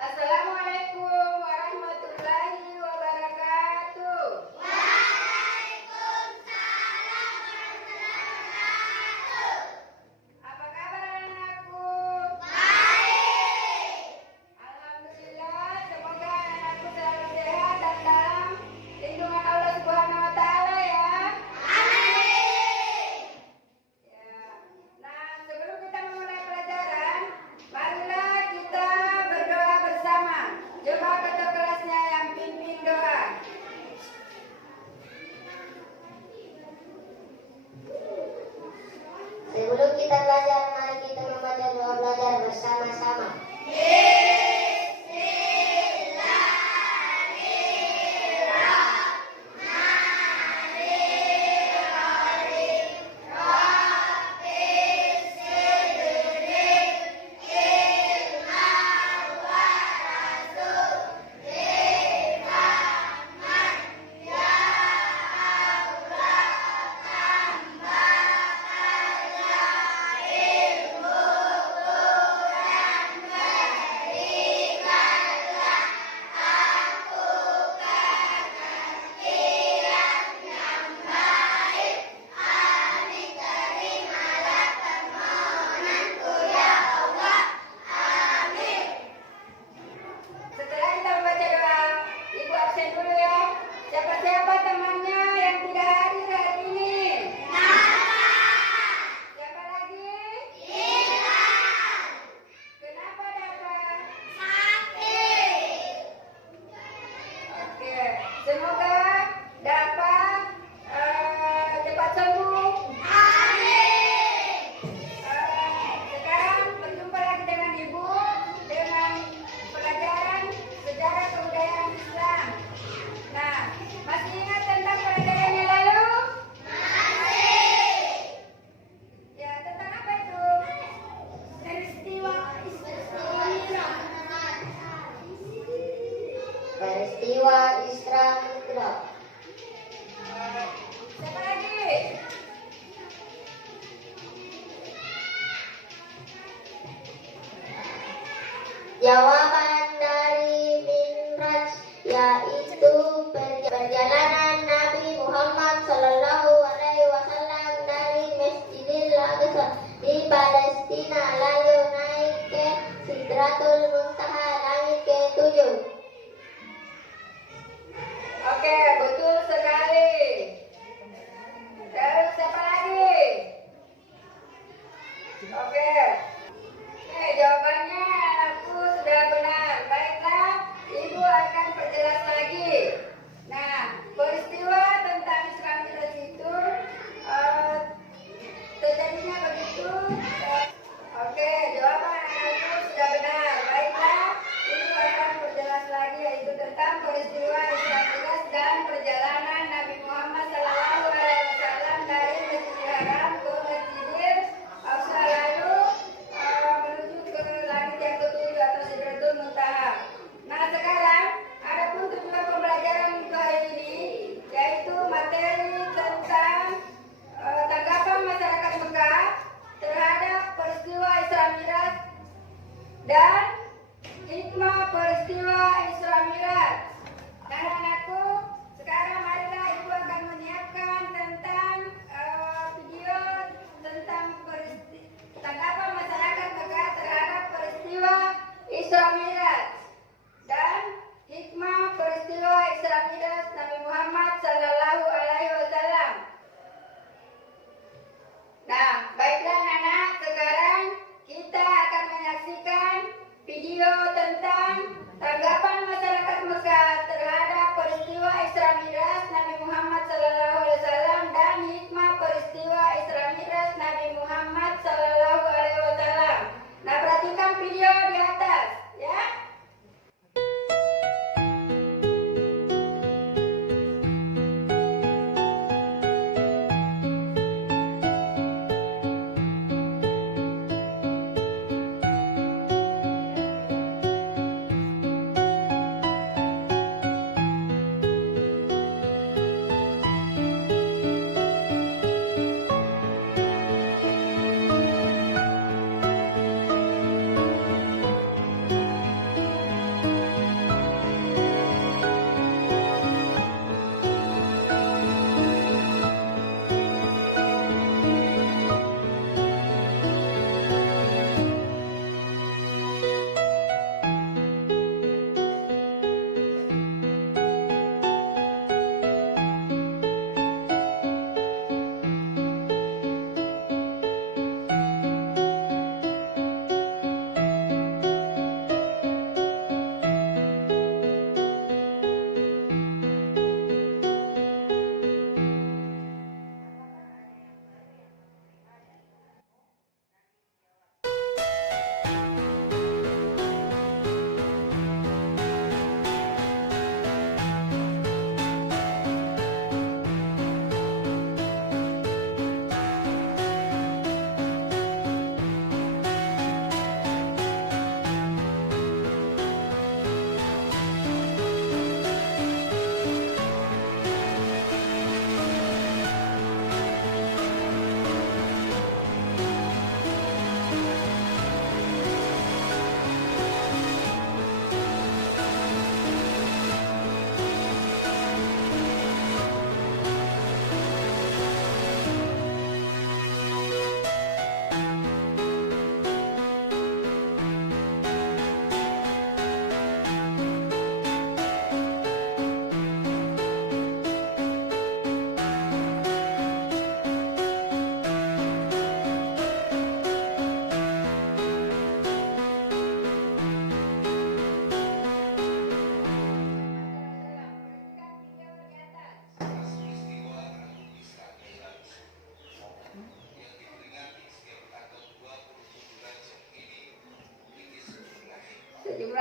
Assalamualaikum warahmatullahi wabarakatuh. Waalaikumsalam warahmatullahi wabarakatuh. Apa kabar anakku? Baik. Alhamdulillah, semoga anakku selalu sehat dan dalam lindungan Allah Subhanahu wa taala ya. Amin. Ya. Nah, sebelum kita memulai pelajaran, marilah kita berdoa bersama. Coba ketua kelasnya yang pimpin doa. Sebelum kita belajar, mari kita membaca doa belajar bersama-sama. Setelah kita membaca doa, Ibu absen dulu ya. Siapa-siapa temannya yang tidak hadir hari ini? Siapa lagi? Kenapa datang? Oke, semoga dapat cepat sembuh. Sekarang berjumpa lagi dengan Ibu dengan pelajaran sejarah kebudayaan Islam. Nah, masih ingat tentang pelajaran yang lalu? Ya, tentang apa itu? Peristiwa Isra Mi'raj. Siapa lagi? Jawaban dari Mi'raj yaitu perjalanan Nabi Muhammad SAW dari Masjidil Aqsa di Palestina lalu naik ke Sidratul Muntaha, langit ke-7. Oke, betul sekali. Terus siapa lagi? Oke. Jawabannya anakku sudah benar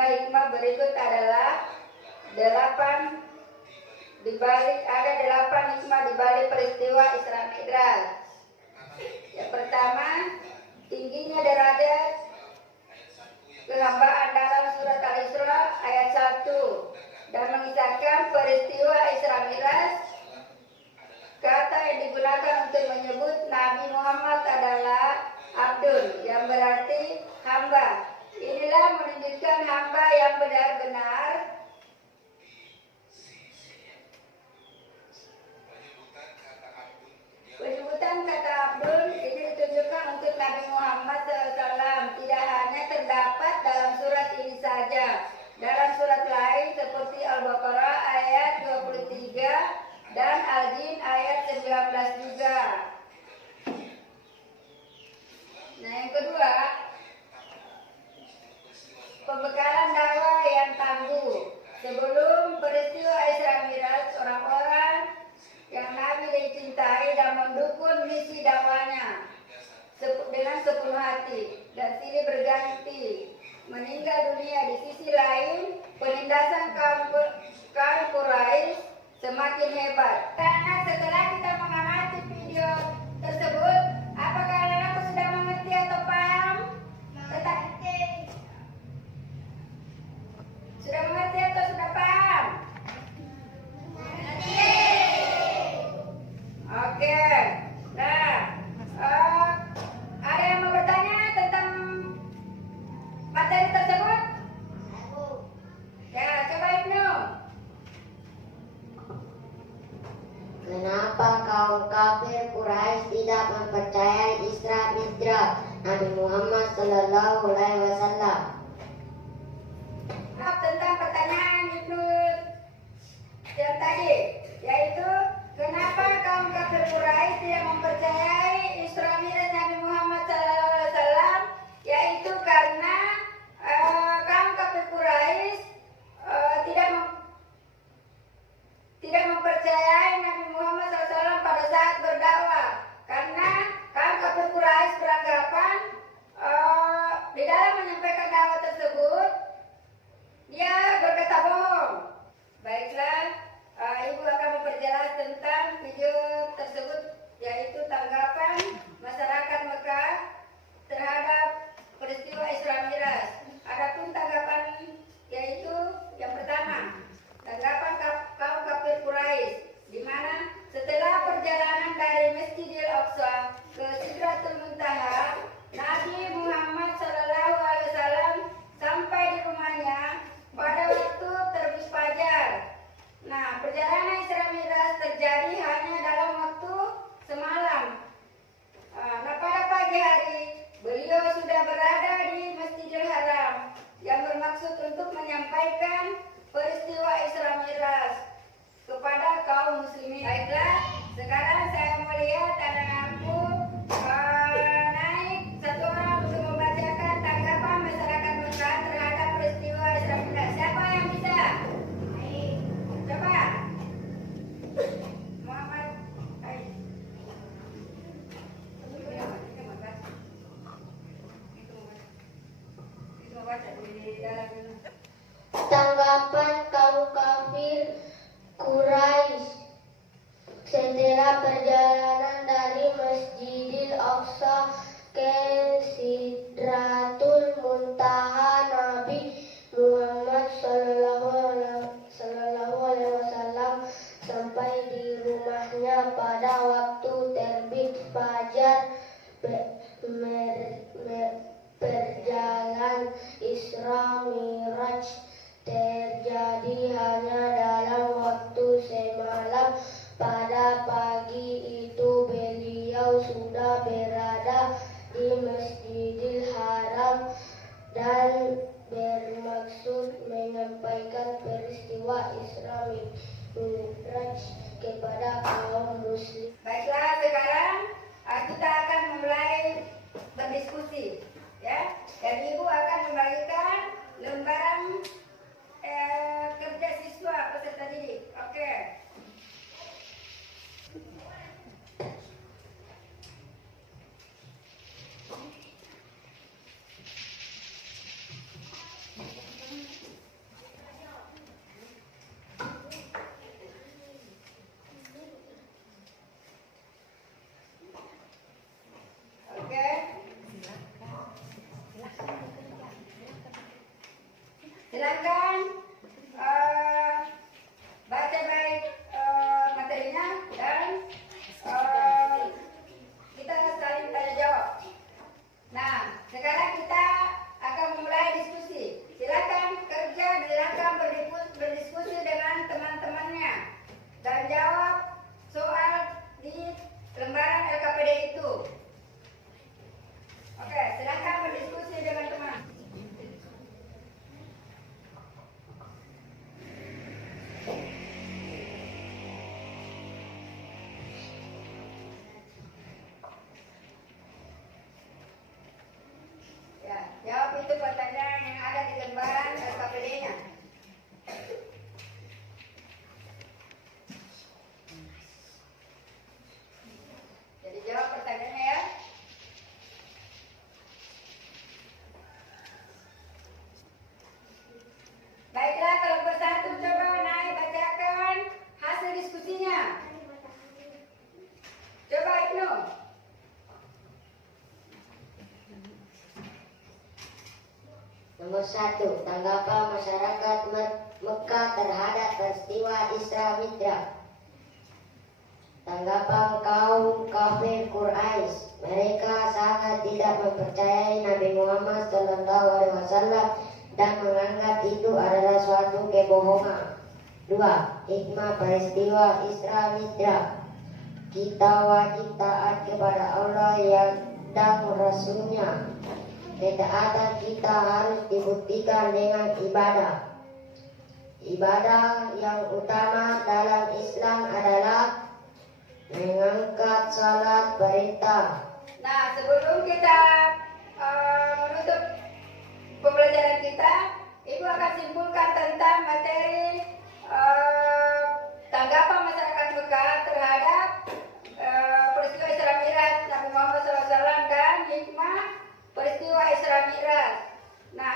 hikmah berikut adalah ada 8 hikmah di balik peristiwa Isra Mi'raj. Yang pertama, tingginya derajat kehambaan dalam surat Al-Isra ayat 1 dan mengisahkan peristiwa Isra Mi'raj. Kata yang digunakan untuk menyebut Nabi Muhammad adalah Abdul, yang berarti hamba. Inilah menunjukkan hamba yang benar-benar penyebutan kata Abdul ini ditunjukkan untuk Nabi Muhammad SAW. Tidak hanya terdapat dalam surat ini saja, dalam surat lain seperti Al-Baqarah ayat 23 dan Al-Jin ayat 19 juga. Nah, yang kedua, pembekalan dakwah yang tangguh. Sebelum peristiwa Isra Mi'raj, orang-orang yang Nabi dicintai dan mendukung misi dakwahnya dengan sepenuh hati dan silih berganti meninggal dunia. Di sisi lain, penindasan kaum Quraisy semakin hebat. Karena setelah kita mengamati video tersebut, apakah anak-anakku sudah mengerti atau paham? Sudah mengerti atau sudah paham? Oke. Nah, ada yang mau bertanya tentang materi tersebut? Ya, coba Ibnu. Kenapa kaum kafir Quraisy tidak mempercayai Isra Mi'raj Nabi Muhammad Sallallahu Alaihi Wasallam? Tentang pertanyaan Ibnu yang tadi, yaitu kenapa kaum kafir Quraisy tidak mempercayai Isra Mi'raj Nabi Muhammad SAW? Yaitu karena kaum kafir Quraisy tidak mempercayai Nabi Muhammad SAW pada saat berdakwah. Karena kaum kafir Quraisy beranggapan di dalam menyampaikan dakwah tersebut dia berkata bohong. Baiklah, Ibu akan memperjelas tentang video tersebut, yaitu tanggapan masyarakat Mekah terhadap peristiwa Isra Mi'raj. Adapun tanggapan yaitu yang pertama, tanggapan kaum kafir Quraisy, di mana setelah perjalanan dari Masjidil Aqsa ke Sidratul Muntaha, Nabi Muhammad SAW sampai di rumahnya pada waktu terbit fajar. Nah, perjalanan Isra Mi'raj terjadi hanya dalam waktu semalam. Nah, pada pagi hari beliau sudah berada di Masjidil Haram yang bermaksud untuk menyampaikan peristiwa Isra Mi'raj kepada kaum muslimin. Baiklah, sekarang saya mau lihat anak-anakku naik satu orang untuk membacakan tanggapan masyarakat Mekah terhadap peristiwa Isra Mi'raj. Siapa yang bisa? Coba. Muhammad. Tanggapan kaum kafir Quraisy setelah perjalanan dari Masjidil Aqsa ke Sidratul Muntaha, Nabi Muhammad Sallallahu Alaihi Wasallam sampai di rumahnya pada waktu terbit fajar. Perjalanan Isra Mi'raj terjadi hanya dalam waktu semalam. Pada pagi itu beliau sudah berada di Masjidil Haram dan bermaksud menyampaikan peristiwa Isra Mi'raj kepada kaum muslim. Baiklah, sekarang kita akan mulai berdiskusi, ya. Dan Ibu akan membagikan Silakan baca baik materinya dan kita saling tanya jawab. Nah, sekarang kita akan memulai diskusi. Silakan kerja, silakan berdiskusi dengan teman-temannya dan jawab soal di lembaran LKPD itu. Oke, silakan berdiskusi dengan teman. Ya, jawab itu pertanyaan yang ada di lembaran LKPD-nya. Jadi jawab pertanyaannya ya. Baiklah, kelompok satu coba naik bacakan hasil diskusinya. Coba Ibnu. Nomor 1. Tanggapan masyarakat Mekah terhadap peristiwa Isra Mi'raj. Tanggapan kaum kafir Quraisy, mereka sangat tidak mempercayai Nabi Muhammad SAW dan menganggap itu adalah suatu kebohongan. 2. Hikmah peristiwa Isra Mi'raj. Kita wajib taat kepada Allah dan Rasul-Nya. Ketaatan kita harus dibuktikan dengan ibadah. Ibadah yang utama dalam Islam adalah mengangkat salat perintah. Nah, sebelum kita menutup pembelajaran kita, Ibu akan simpulkan tentang materi tanggapan masyarakat Mekah terhadap peristiwa Isra Mi'raj Nabi Muhammad SAW dan hikmah peristiwa Isra Mi'raj. Nah,